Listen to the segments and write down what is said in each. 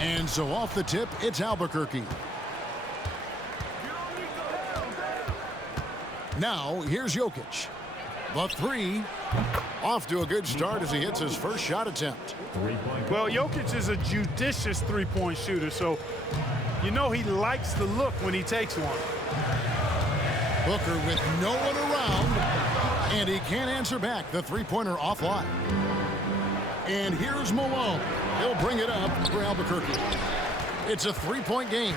And so off the tip, it's Albuquerque. Now, here's Jokic. The three. Off to a good start as he hits his first shot attempt. Well, Jokic is a judicious three-point shooter, so you know he likes the look when he takes one. Booker with no one around, and he can't answer back. The three-pointer offline. And here's Malone. He'll bring it up for Albuquerque. It's a three-point game.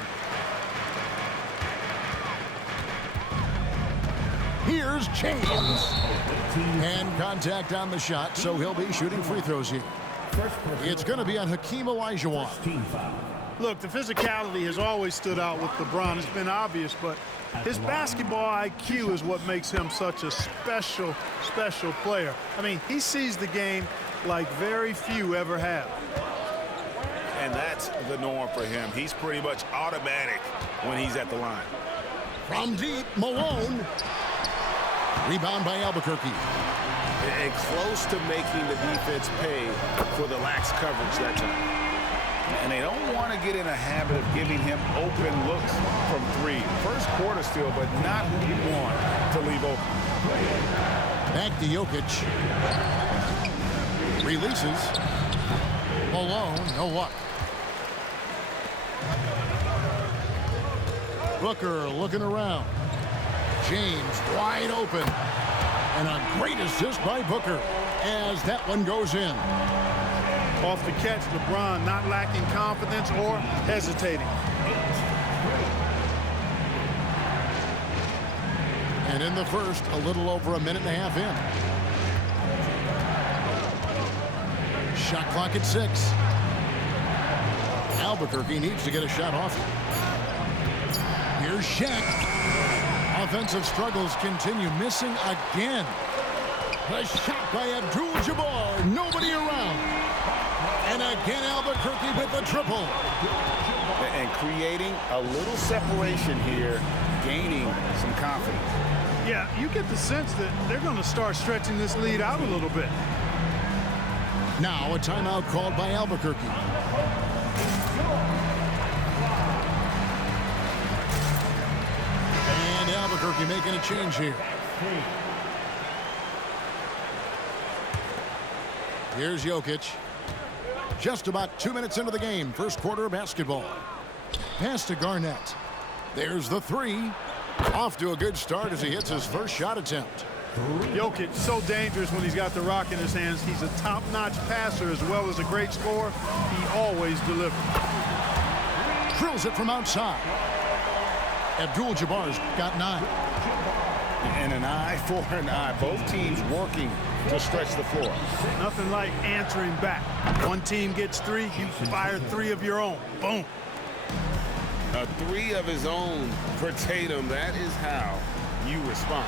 Here's James. And contact on the shot, so he'll be shooting free throws here. It's going to be on Hakeem Olajuwon. Look, the physicality has always stood out with LeBron. It's been obvious, but his basketball IQ is what makes him such a special player. I mean, he sees the game like very few ever have. And that's the norm for him. He's pretty much automatic when he's at the line. From deep, Malone. Rebound by Albuquerque. And close to making the defense pay for the lax coverage that time. And they don't want to get in a habit of giving him open looks from three. First quarter still, but not who you want to leave open. Back to Jokic. Releases. Malone, no luck. Booker looking around. James wide open. And a great assist by Booker as that one goes in. Off the catch, LeBron not lacking confidence or hesitating. And in the first, a little over a minute and a half in. Shot clock at 6. Albuquerque needs to get a shot off. Here's Shaq. Offensive struggles continue, missing again. A shot by Abdul-Jabbar, nobody around. And again, Albuquerque with the triple. And creating a little separation here, gaining some confidence. Yeah, you get the sense that they're going to start stretching this lead out a little bit. Now a timeout called by Albuquerque. And Albuquerque making a change here. Here's Jokic. Just about 2 minutes into the game. First quarter of basketball. Pass to Garnett. There's the three. Off to a good start as he hits his first shot attempt. Jokic, so dangerous when he's got the rock in his hands. He's a top-notch passer as well as a great scorer. He always delivers. Drills it from outside. Abdul-Jabbar's got 9. And an eye for an eye. Both teams working to stretch the floor. Nothing like answering back. One team gets 3, you fire 3 of your own. Boom. A 3 of his own for Tatum. That is how you respond.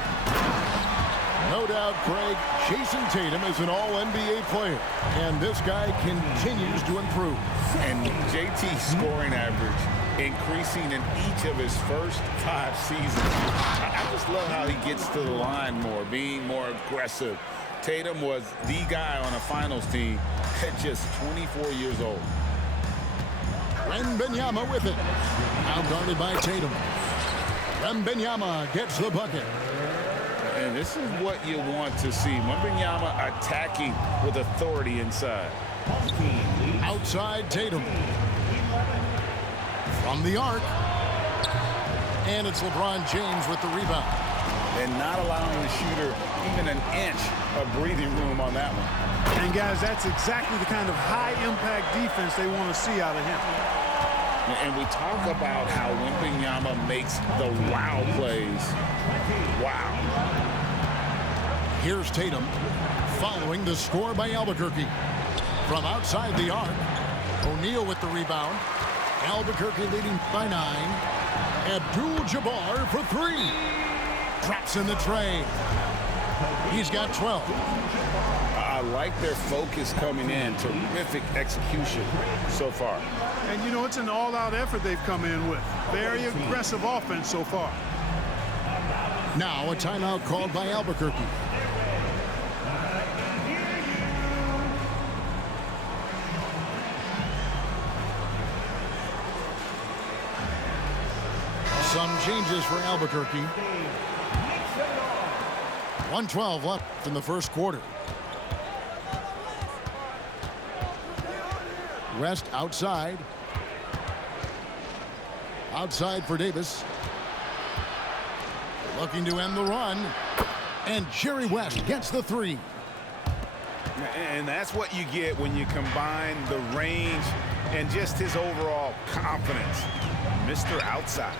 No doubt, Craig, Jason Tatum is an all-NBA player, and this guy continues to improve. And JT's scoring average increasing in each of his first 5 seasons. I just love how he gets to the line more, being more aggressive. Tatum was the guy on a finals team at just 24 years old. Wembanyama with it. Now guarded by Tatum. Wembanyama gets the bucket. And this is what you want to see. Wembanyama attacking with authority inside. Outside Tatum. From the arc. And it's LeBron James with the rebound. And not allowing the shooter even an inch of breathing room on that one. And guys, that's exactly the kind of high-impact defense they want to see out of him. And we talk about how Wembanyama makes the wow plays. Wow. Here's Tatum following the score by Albuquerque. From outside the arc, O'Neal with the rebound. Albuquerque leading by 9. Abdul-Jabbar for 3. Drops in the tray. He's got 12. I like their focus coming in. Terrific execution so far. And, you know, it's an all-out effort they've come in with. Very aggressive offense so far. Now a timeout called by Albuquerque. Some changes for Albuquerque. 1:12 left in the first quarter. West outside. Outside for Davis. Looking to end the run. And Jerry West gets the three. And that's what you get when you combine the range and just his overall confidence. Mr. Outside.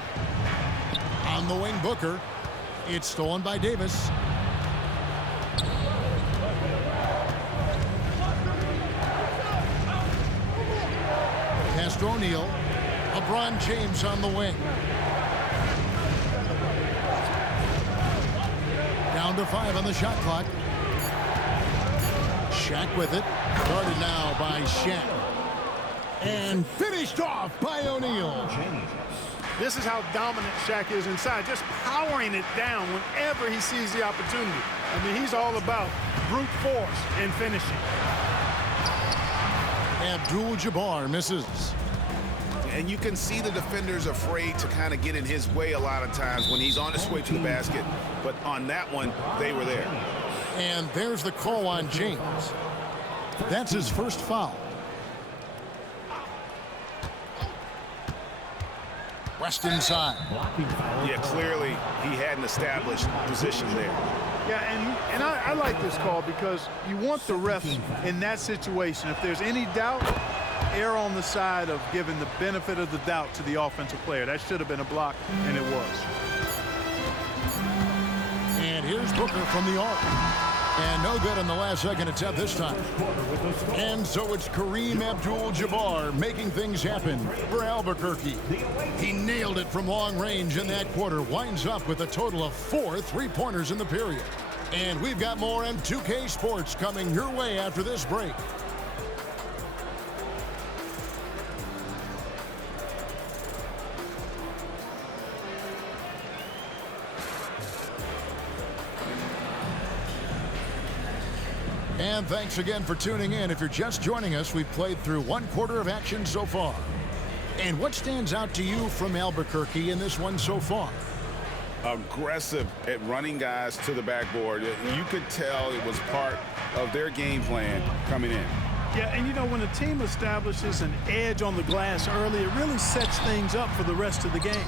On the wing, Booker. It's stolen by Davis. Castro O'Neal. LeBron James on the wing. Down to 5 on the shot clock. Shaq with it. Guarded now by Shaq. And finished off by O'Neal. This is how dominant Shaq is inside, just powering it down whenever he sees the opportunity. I mean, he's all about brute force and finishing. Abdul-Jabbar misses. And you can see the defenders afraid to kind of get in his way a lot of times when he's on his way to the basket. But on that one, they were there. And there's the call on James. That's his first foul. West inside. Yeah, clearly he hadn't established position there. Yeah, and I like this call because you want the ref in that situation. If there's any doubt, err on the side of giving the benefit of the doubt to the offensive player. That should have been a block, and it was. And here's Booker from the arc. And no good in the last second attempt this time. And so it's Kareem Abdul-Jabbar making things happen for Albuquerque. He nailed it from long range in that quarter. Winds up with a total of 4 3-pointers in the period. And we've got more M2K Sports coming your way after this break. And thanks again for tuning in. If you're just joining us, we've played through 1 quarter of action so far. And what stands out to you from Albuquerque in this one so far? Aggressive at running guys to the backboard. You could tell it was part of their game plan coming in. Yeah, and you know, when a team establishes an edge on the glass early, it really sets things up for the rest of the game.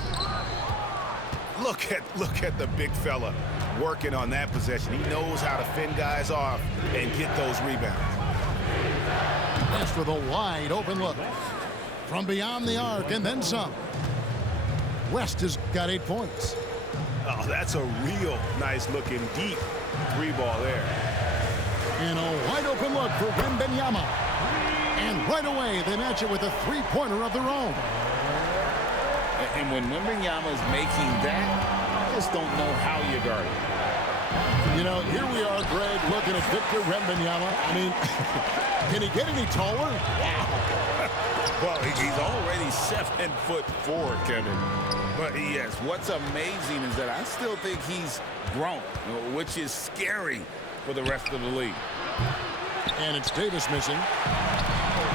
Look at the big fella working on that possession. He knows how to fend guys off and get those rebounds. That's for the wide open look. From beyond the arc and then some. West has got 8 points. Oh, that's a real nice looking deep 3-ball there. And a wide open look for Wembanyama. And right away they match it with a 3-pointer of their own. And when Wembanyama's making that, I just don't know how you guard it. You know, here we are, Greg, looking at Victor Wembanyama. I mean, can he get any taller? Well, he's already 7'4", Kevin. But yes, what's amazing is that I still think he's grown, which is scary for the rest of the league. And it's Davis missing.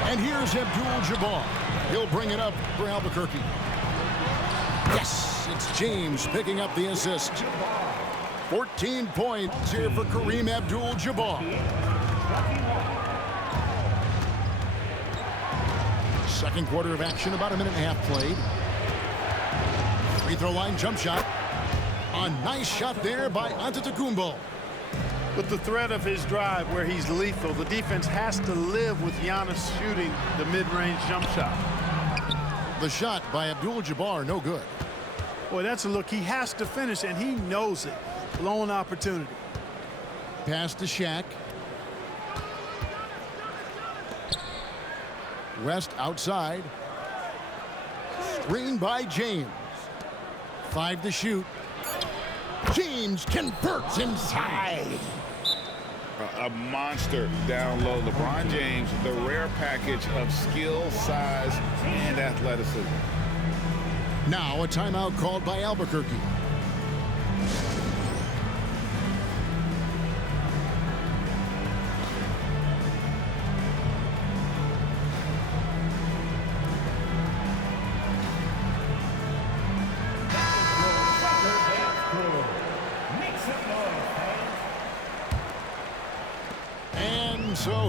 And here's Abdul-Jabbar. He'll bring it up for Albuquerque. Yes, it's James picking up the assist. 14 points here for Kareem Abdul-Jabbar. Second quarter of action, about a minute and a half played. Free throw line jump shot. A nice shot there by Antetokounmpo. With the threat of his drive where he's lethal, the defense has to live with Giannis shooting the mid-range jump shot. The shot by Abdul-Jabbar, no good. Boy, that's a look. He has to finish, and he knows it. Blown opportunity. Pass to Shaq. West outside. Screen by James. 5 to shoot. James converts inside. A monster down low. LeBron James, the rare package of skill, size, and athleticism. Now a timeout called by Albuquerque.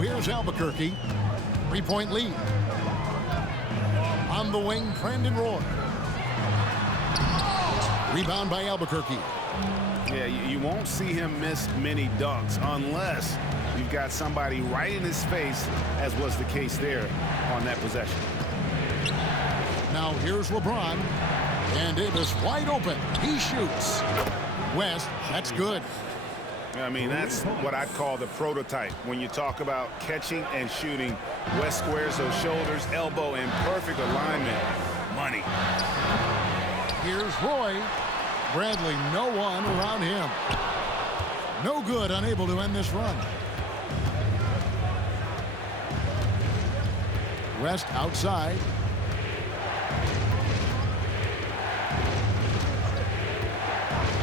here's Albuquerque. 3-point lead. On the wing, Brandon Roy. Rebound by Albuquerque. Yeah, you won't see him miss many dunks unless you've got somebody right in his face, as was the case there on that possession. Now here's LeBron. And Davis wide open. He shoots. West, that's good. I mean, that's what I'd call the prototype. When you talk about catching and shooting, West squares those shoulders, elbow in perfect alignment. Money. Here's Roy. Bradley, no one around him. No good, unable to end this run. West outside.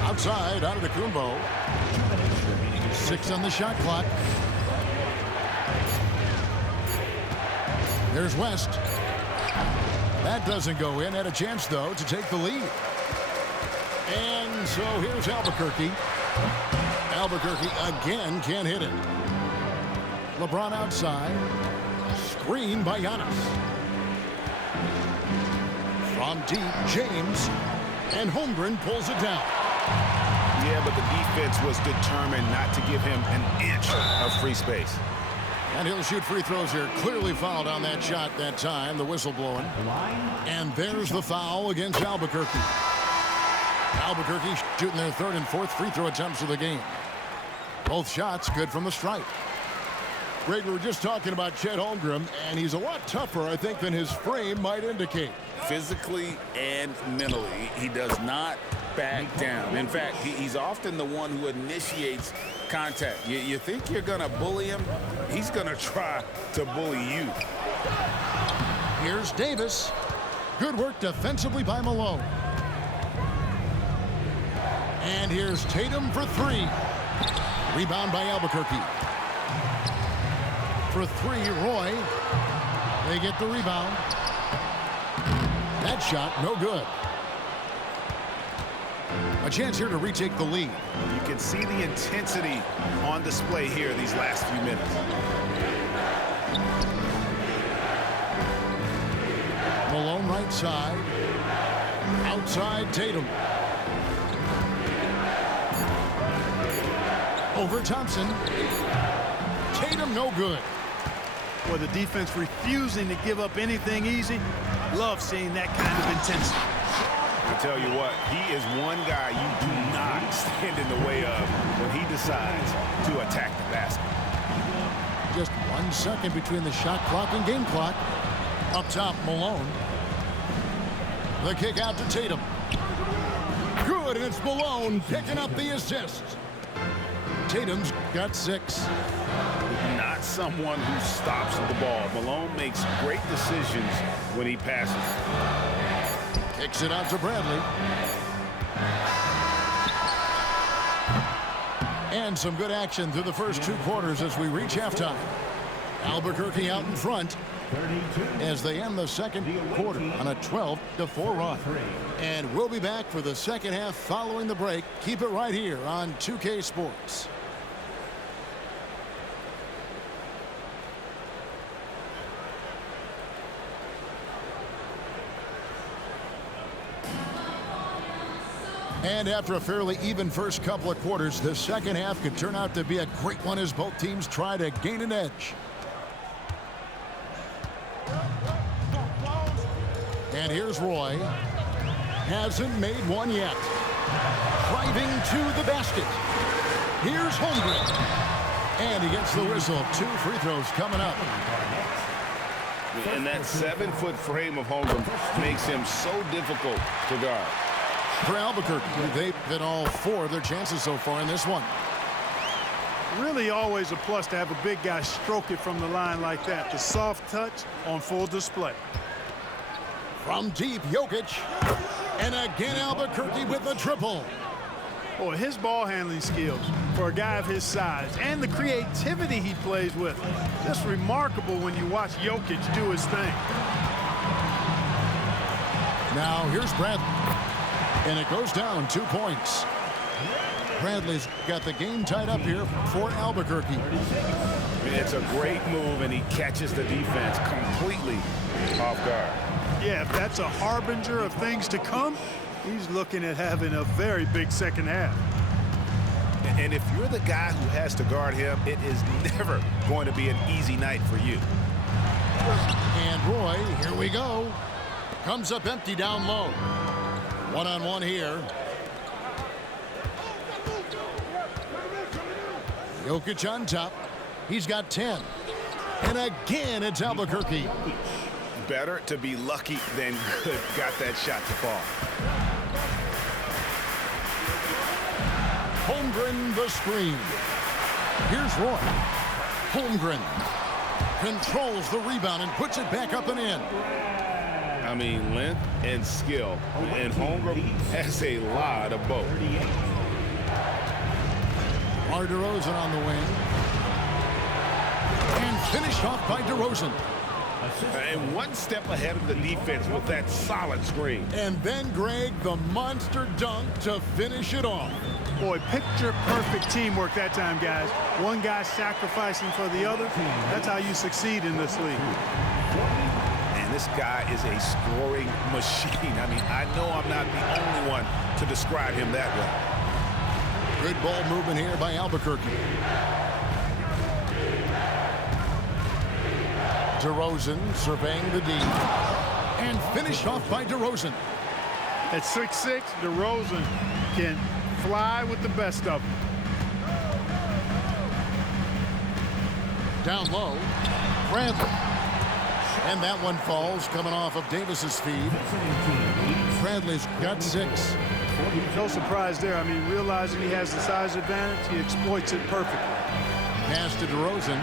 Outside, out of the Kumbo. 6 on the shot clock. There's West. That doesn't go in. Had a chance, though, to take the lead. And so here's Albuquerque. Albuquerque again can't hit it. LeBron outside. Screen by Giannis. From deep, James. And Holmgren pulls it down. Yeah, but the defense was determined not to give him an inch of free space. And he'll shoot free throws here. Clearly fouled on that shot that time. The whistle blowing. And there's the foul against Albuquerque. Albuquerque shooting their third and fourth free throw attempts of the game. Both shots good from the stripe. Greg, we were just talking about Chet Holmgren, and he's a lot tougher, I think, than his frame might indicate. Physically and mentally, he does not back down. In fact, he's often the one who initiates contact. You think you're going to bully him? He's going to try to bully you. Here's Davis. Good work defensively by Malone. And here's Tatum for 3. Rebound by Albuquerque. For 3, Roy. They get the rebound. That shot, no good. A chance here to retake the lead. You can see the intensity on display here these last few minutes. Malone right side. Outside Tatum. Over Thompson. Tatum no good. Boy, the defense refusing to give up anything easy. Love seeing that kind of intensity. I tell you what, he is one guy you do not stand in the way of when he decides to attack the basket. Just 1 second between the shot clock and game clock. Up top, Malone. The kick out to Tatum. Good, and it's Malone picking up the assist. Tatum's got 6. Not someone who stops the ball. Malone makes great decisions when he passes. Kicks it out to Bradley. And some good action through the first 2 quarters as we reach halftime. Albuquerque out in front as they end the second quarter on a 12-4 run. And we'll be back for the second half following the break. Keep it right here on 2K Sports. And after a fairly even first couple of quarters, the second half could turn out to be a great one as both teams try to gain an edge. And here's Roy. Hasn't made one yet. Driving to the basket. Here's Holmgren. And he gets the whistle. 2 free throws coming up. And that 7-foot frame of Holmgren makes him so difficult to guard. For Albuquerque, they've hit all 4 of their chances so far in this one. Really always a plus to have a big guy stroke it from the line like that. The soft touch on full display. From deep, Jokic. And again, Albuquerque with the triple. Boy, his ball handling skills for a guy of his size and the creativity he plays with. Just remarkable when you watch Jokic do his thing. Now here's Bradley. And it goes down 2 points. Bradley's got the game tied up here for Albuquerque. I mean, it's a great move, and he catches the defense completely off guard. Yeah, if that's a harbinger of things to come, he's looking at having a very big second half. And if you're the guy who has to guard him, it is never going to be an easy night for you. And Roy, here we go. Comes up empty down low. One-on-one here. Jokic on top. He's got 10. And again, it's Albuquerque. Better to be lucky than good. Got that shot to fall. Holmgren the screen. Here's Roy. Holmgren controls the rebound and puts it back up and in. I mean, length and skill. And Holmgren has a lot of both. Mar DeRozan on the wing. And finished off by DeRozan. And one step ahead of the defense with that solid screen. And then, Greg, the monster dunk to finish it off. Boy, picture-perfect teamwork that time, guys. One guy sacrificing for the other. That's how you succeed in this league. And this guy is a scoring machine. I mean, I know I'm not the only one to describe him that way. Good ball movement here by Albuquerque. DeRozan surveying the D. And finished off by DeRozan. At 6'6", DeRozan can fly with the best of them. Down low, Bradley. And that one falls coming off of Davis's feed. Bradley's got 6. No surprise there. I mean, realizing he has the size advantage, he exploits it perfectly. Pass to DeRozan.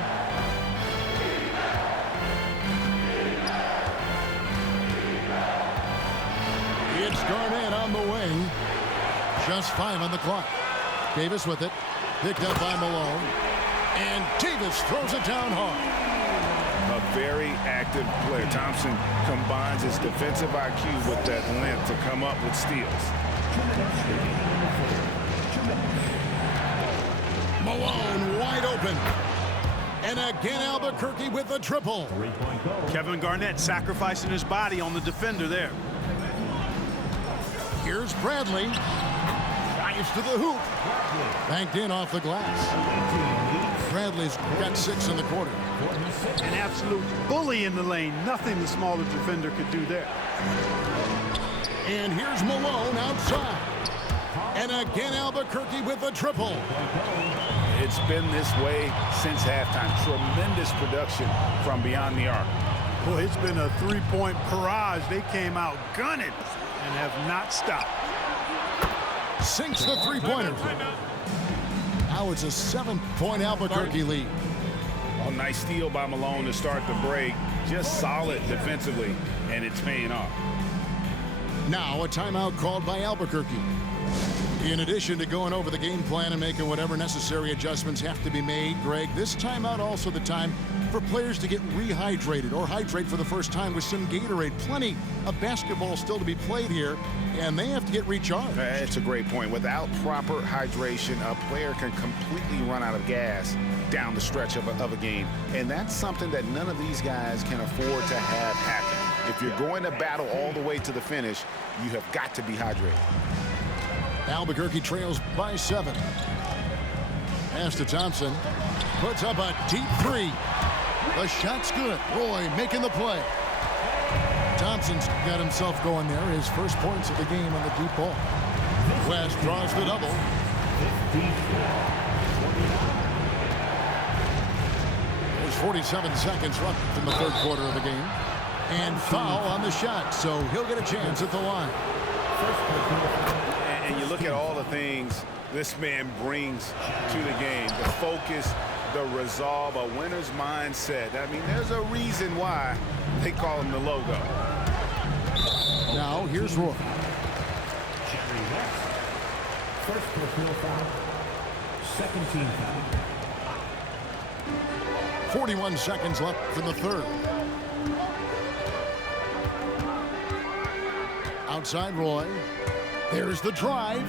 It's Garnett on the wing. Just 5 on the clock. Davis with it. Picked up by Malone. And Davis throws it down hard. A very active player. Thompson combines his defensive IQ with that length to come up with steals. Malone wide open. And again, Albuquerque with a triple. Kevin Garnett sacrificing his body on the defender there. Here's Bradley. Drives to the hoop. Banked in off the glass. Bradley's got 6 in the quarter. An absolute bully in the lane. Nothing the smaller defender could do there. And here's Malone outside. And again, Albuquerque with a triple. It's been this way since halftime. Tremendous production from beyond the arc. Boy, it's been a three-point barrage. They came out gunning and have not stopped. Sinks the three-pointer. Now it's a 7-point Albuquerque lead. A nice steal by Malone to start the break. Just solid defensively, and it's paying off. Now a timeout called by Albuquerque. In addition to going over the game plan and making whatever necessary adjustments have to be made, Greg, this timeout also the time for players to get rehydrated or hydrate for the first time with some Gatorade. Plenty of basketball still to be played here, and they have to get recharged. It's a great point. Without proper hydration, a player can completely run out of gas down the stretch of a game. And that's something that none of these guys can afford to have happen. If you're going to battle all the way to the finish, you have got to be hydrated. Albuquerque trails by 7. Pass to Thompson. Puts up a deep 3. The shot's good. Roy making the play. Thompson's got himself going there. His first points of the game on the deep ball. West draws the double. There's 47 seconds left in the third quarter of the game. And foul on the shot, so he'll get a chance at the line. And you look at all the things this man brings to the game. The focus, the resolve, a winner's mindset. I mean, there's a reason why they call him the logo. Now, here's Roy. First personal foul. Second team foul. 41 seconds left in the third. Outside Roy. There's the drive.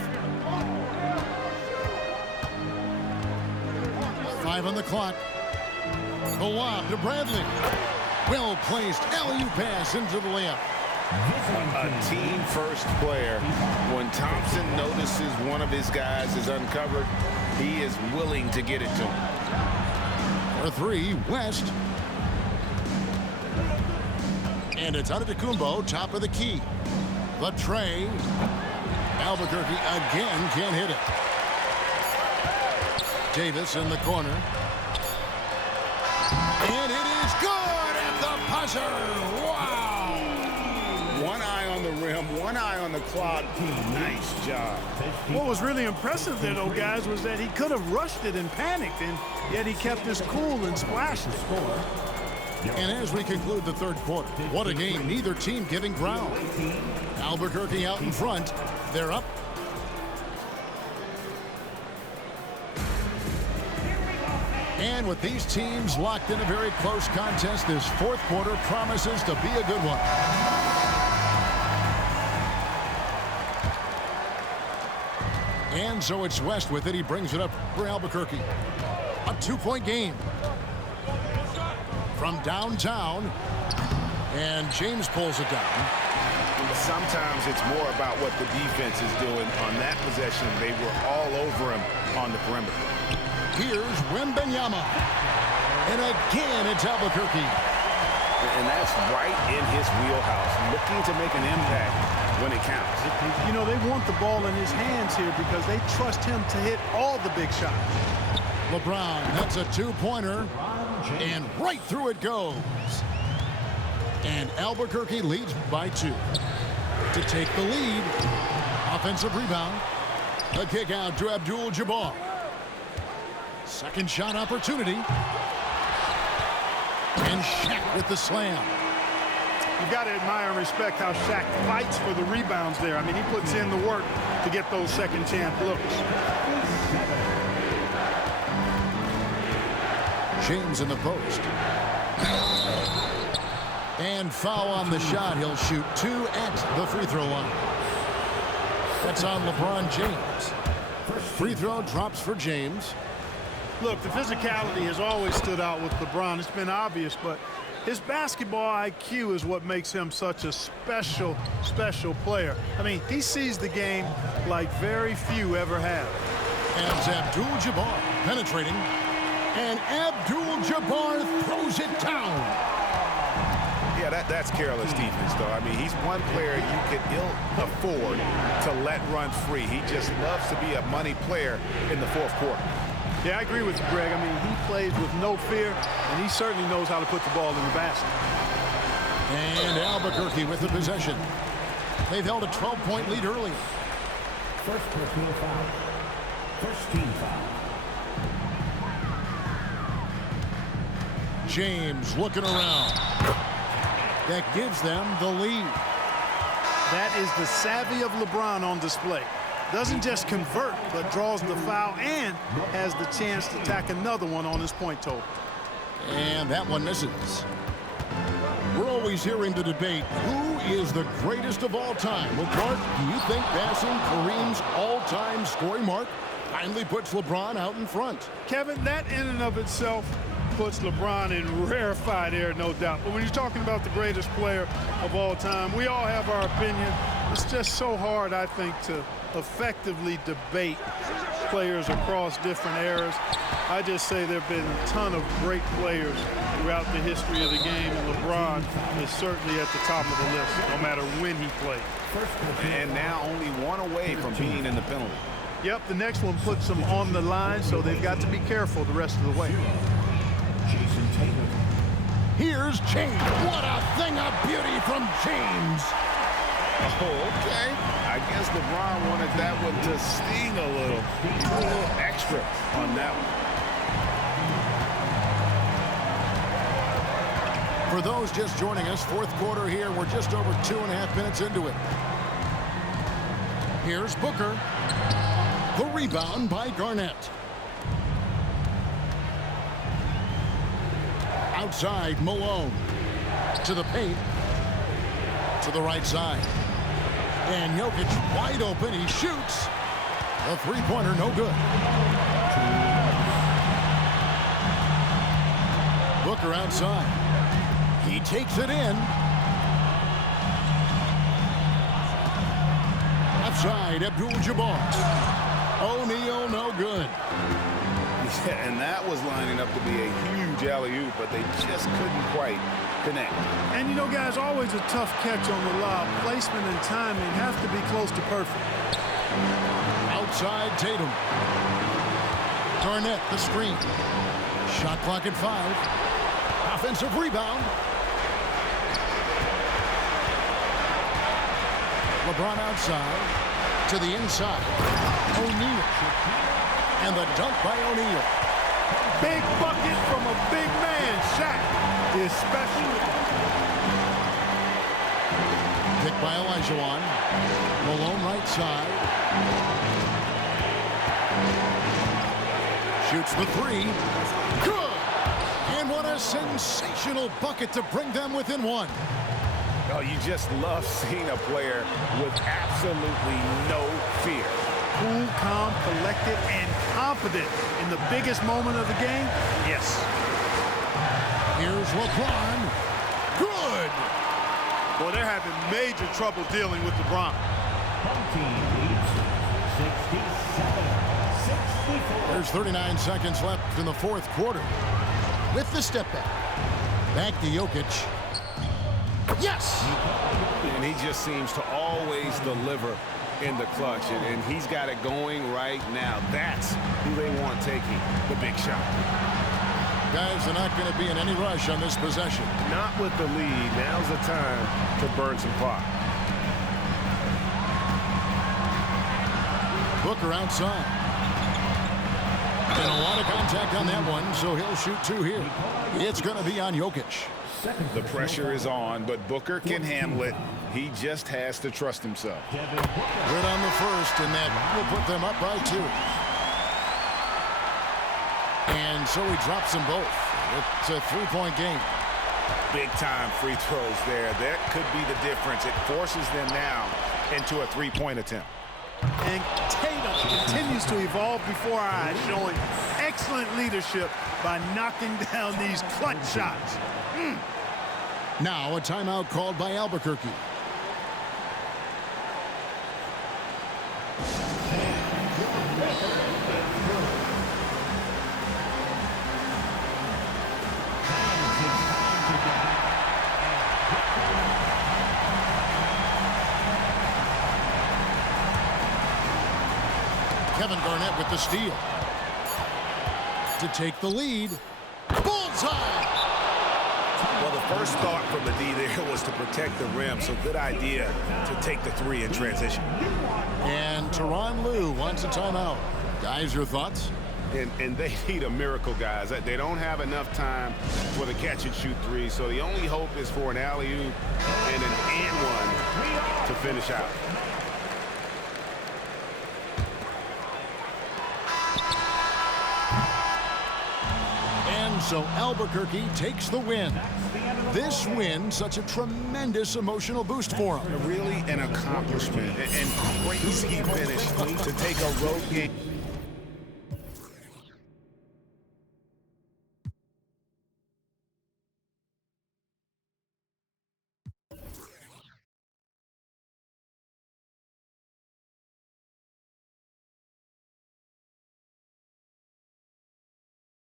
5 on the clock. The lob to Bradley. Well-placed alley-oop pass into the layup. A team-first player. When Thompson notices one of his guys is uncovered, he is willing to get it to him. For three, West. And it's Antetokounmpo, top of the key. The tray. Albuquerque again can't hit it. Davis in the corner. And it is good at the buzzer. Wow! One eye on the rim, one eye on the clock. Nice job. What was really impressive there, though, guys, was that he could have rushed it and panicked, and yet he kept his cool and splashed it. And as we conclude the third quarter, what a game, neither team giving ground. Albuquerque out in front. They're up. And with these teams locked in a very close contest, this fourth quarter promises to be a good one. And so it's West with it. He brings it up for Albuquerque. A two-point game. From downtown. And James pulls it down. Sometimes it's more about what the defense is doing. On that possession, they were all over him on the perimeter. Here's Wembanyama. And again, it's Albuquerque. And that's right in his wheelhouse, looking to make an impact when it counts. You know, they want the ball in his hands here because they trust him to hit all the big shots. LeBron, that's a two-pointer. And right through it goes. And Albuquerque leads by 2. To take the lead. Offensive rebound. A kick out to Abdul-Jabbar. Second shot opportunity. And Shaq with the slam. You got to admire and respect how Shaq fights for the rebounds there. I mean, he puts in the work to get those second chance looks. James in the post. And foul on the shot. He'll shoot 2 at the free throw line. That's on LeBron James. Free throw drops for James. Look, the physicality has always stood out with LeBron. It's been obvious, but his basketball IQ is what makes him such a special player. I mean, he sees the game like very few ever have. As Abdul-Jabbar penetrating. And Abdul-Jabbar throws it down. Yeah, that's careless defense, though. I mean, he's one player you could ill afford to let run free. He just loves to be a money player in the fourth quarter. Yeah, I agree with you, Greg. I mean, he plays with no fear, and he certainly knows how to put the ball in the basket. And Albuquerque with the possession. They've held a 12-point lead early. First personal foul. First team foul. James looking around. That gives them the lead. That is the savvy of LeBron on display. Doesn't just convert, but draws the foul and has the chance to tack another one on his point total. And that one misses. We're always hearing the debate, who is the greatest of all time? Well, Clark, do you think passing Kareem's all-time scoring mark finally puts LeBron out in front? Kevin, that in and of itself puts LeBron in rarefied air, no doubt. But when you're talking about the greatest player of all time, we all have our opinion. It's just so hard, I think, to effectively debate players across different eras. I just say there have been a ton of great players throughout the history of the game, and LeBron is certainly at the top of the list, no matter when he played. And now only one away from being in the penalty. Yep, the next one puts them on the line, so they've got to be careful the rest of the way. Here's James. What a thing of beauty from James. Oh, okay. I guess LeBron wanted that one to sting a little extra on that one. For those just joining us, fourth quarter here. We're just over 2.5 minutes into it. Here's Booker. The rebound by Garnett. Outside, Malone. To the paint. To the right side. And Jokic wide open. He shoots. A three-pointer, no good. Booker outside. He takes it in. Outside, Abdul-Jabbar. O'Neal, no good. Yeah, and that was lining up to be a huge alley-oop, but they just couldn't quite connect. And, you know, guys, always a tough catch on the lob. Placement and timing have to be close to perfect. Outside, Tatum. Garnett, the screen. Shot clock at 5. Offensive rebound. LeBron outside. To the inside. O'Neal. And the dunk by O'Neal. Big bucket from a big man. Shaq is special. Pick by Olajuwon. Malone right side. Shoots the 3. Good! And what a sensational bucket to bring them within 1. Oh, you just love seeing a player with absolutely no fear. Cool, calm, collected, and confident in the biggest moment of the game. Yes. Here's LeBron. Good! Boy, they're having major trouble dealing with LeBron. Home team leads 67-64. There's 39 seconds left in the fourth quarter. With the step back. Back to Jokic. Yes! And he just seems to always deliver in the clutch, and he's got it going right now. That's who they want taking the big shot. Guys are not going to be in any rush on this possession. Not with the lead. Now's the time to burn some clock. Booker outside. And a lot of contact on that one, so he'll shoot 2 here. It's going to be on Jokic. The pressure is on, but Booker can handle it. He just has to trust himself. Good on the first, and that will put them up by 2. And so he drops them both. It's a 3-point game. Big-time free throws there. That could be the difference. It forces them now into a 3-point attempt. And Tatum continues to evolve before our eyes, showing excellent leadership by knocking down these clutch shots. Now a timeout called by Albuquerque. Kevin Garnett with the steal. To take the lead. Bullseye! Well, the first thought from the D there was to protect the rim, so good idea to take the 3 in transition. And Tyronn Lue wants a timeout. Guys, your thoughts? And they need a miracle, guys. They don't have enough time for the catch-and-shoot 3, so the only hope is for an alley-oop and an and-one to finish out. So Albuquerque takes the win. This win, such a tremendous emotional boost for them. Really an accomplishment and crazy finish to take a road game.